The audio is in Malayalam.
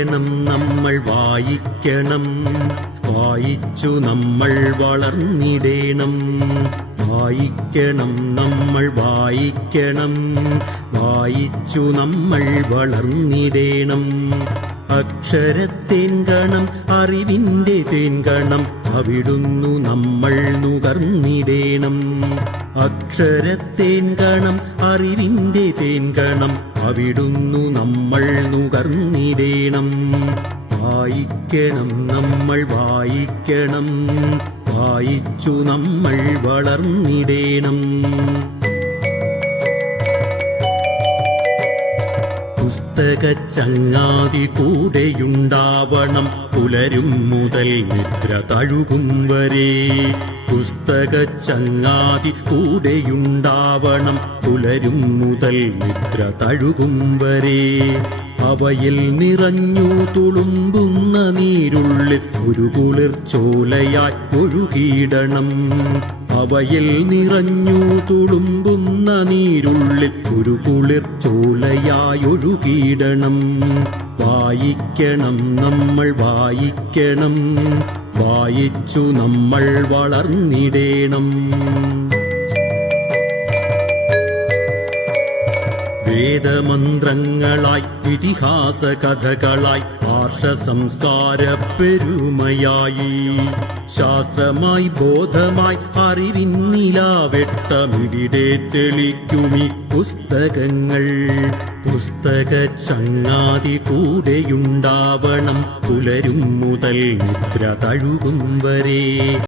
വായിക്കണം നമ്മൾ വായിക്കണം, വായിച്ചു നമ്മൾ വളർന്നിടേണം. വായിക്കണം നമ്മൾ വായിക്കണം, വായിച്ചു നമ്മൾ വളർന്നിടേണം. അക്ഷരത്തേൻകണം അറിവിന്റെ തേൻകണം, അവിടുന്നു നമ്മൾ നുകർന്നിടേണം. അക്ഷരത്തേൻകണം അറിവിന്റെ തേൻകണം, അവിടുന്നു നമ്മൾ നുകർന്നിടേണം. വായിക്കണം നമ്മൾ വായിക്കണം, വായിച്ചു നമ്മൾ വളർന്നിടേണം. പുസ്തകച്ചങ്ങാതി കൂടെയുണ്ടാവണം, പുലരും മുതൽ നിദ്ര തഴുകും വരെ. പുസ്തകച്ചങ്ങാതി കൂടെയുണ്ടാവണം, പുലരും മുതൽ നിദ്ര തഴുകും വരെ. അവയിൽ നിറഞ്ഞു തുളുമ്പുന്ന നീരുള്ളിൽ ഒരു കുളിർച്ചോലയായി ഒഴുകിയിടണം. അവയിൽ നിറഞ്ഞു തുളുമ്പുന്ന നീരുള്ളിൽ ഒരു കുളിർച്ചോലയായി ഒഴുകിയിടണം. വായിക്കണം നമ്മൾ വായിക്കണം, വായിച്ചു നമ്മൾ വളർന്നിടേണം. വേദമന്ത്രങ്ങളായി ഇതിഹാസ കഥകളായി ആർഷ സംസ്കാര പെരുമയായി, ശാസ്ത്രമായി ബോധമായി അറിവിന്നിലാവെട്ടമിവിടെ തെളിക്കുമി പുസ്തകങ്ങൾ. പുസ്തക ചങ്ങാതി കൂടെയുണ്ടാവണം, പുലരും മുതൽ നിദ്ര തഴുകും വരെ.